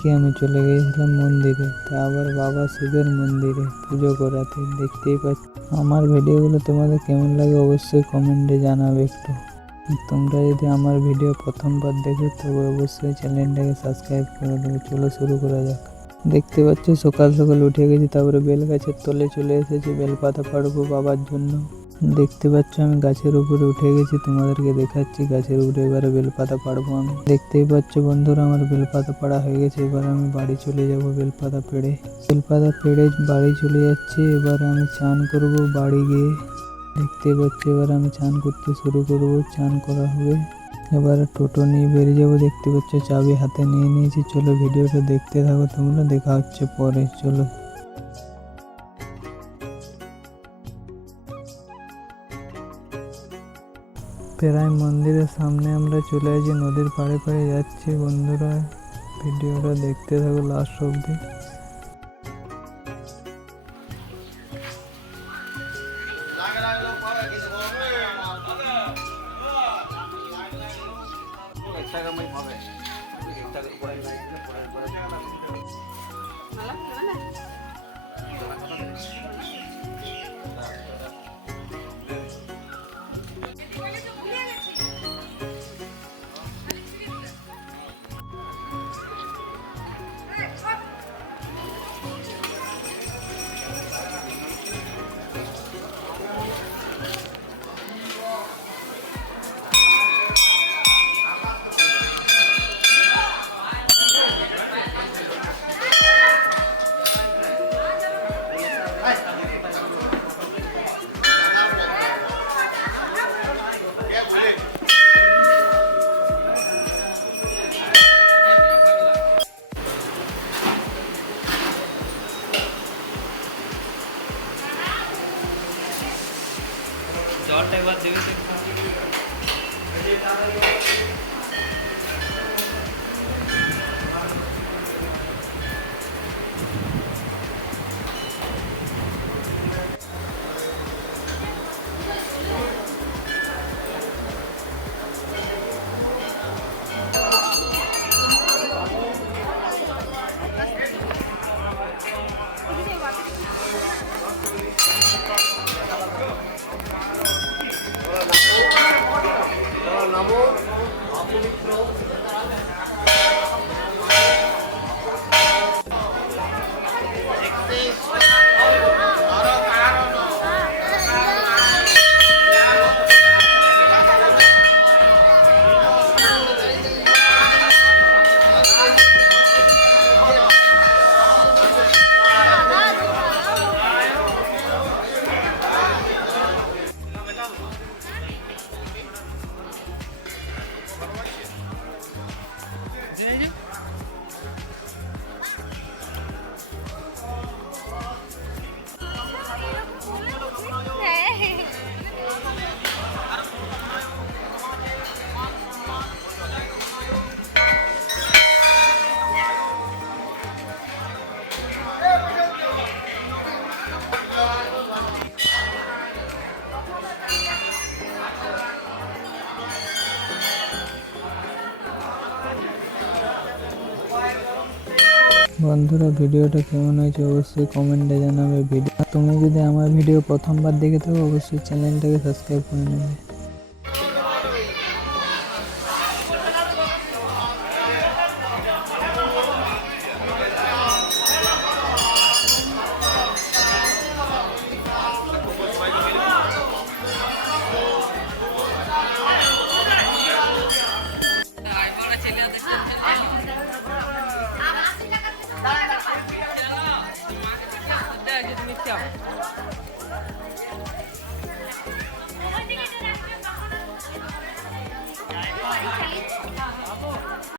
আজকে আমি চলে গিয়েছিলাম মন্দিরে, তা আবার বাবা শিবের মন্দিরে পুজো করাতে। দেখতেই পাচ্ছ। আমার ভিডিওগুলো তোমাদের কেমন লাগে অবশ্যই কমেন্টে জানাবে একটু। তোমরা যদি আমার ভিডিও প্রথমবার দেখো তবে অবশ্যই চ্যানেলটাকে সাবস্ক্রাইব করে দেবে। চলো শুরু করা যাক। দেখতে পাচ্ছ সকাল সকাল উঠে গেছি, তারপরে বেল গাছের তলে চলে এসেছি বেলপাতা পাড়বো বাবার জন্য। দেখতে পাচ্ছ আমি গাছের উপরে উঠে গেছি, তোমাদেরকে দেখাচ্ছি গাছের উপরে এবারে বেলপাতা পাড়বো আমি। দেখতেই পাচ্ছ বন্ধুরা আমার বেলপাতা পাড়া হয়ে গেছে, এবার আমি বাড়ি চলে যাব বেলপাতা পেড়ে বাড়ি চলে যাচ্ছি। এবার আমি চান করব বাড়ি গিয়ে। দেখতে পাচ্ছ এবার আমি চান করতে শুরু করব, চান করা হবে। এবার টোটো নিয়ে বেরিয়ে যাবো। দেখতে পাচ্ছ চাবি হাতে নিয়ে নিয়েছি। চলো ভিডিওটা দেখতে থাকো তোমরা, দেখা হচ্ছে পরে। চলো। প্রায় মন্দিরের সামনে আমরা চলে আসি, নদীর পাড়ে পাড়ে যাচ্ছি। বন্ধুরা ভিডিওটা দেখতে থাকো লাস্ট অবধি। জলটা এবার দেবে। বন্ধুরা ভিডিওটা কেমন হয়েছে অবশ্যই কমেন্টে জানাবে। তুমি যদি আমার ভিডিও প্রথমবার দেখে থাকো অবশ্যই চ্যানেলটাকে সাবস্ক্রাইব করে নেবে।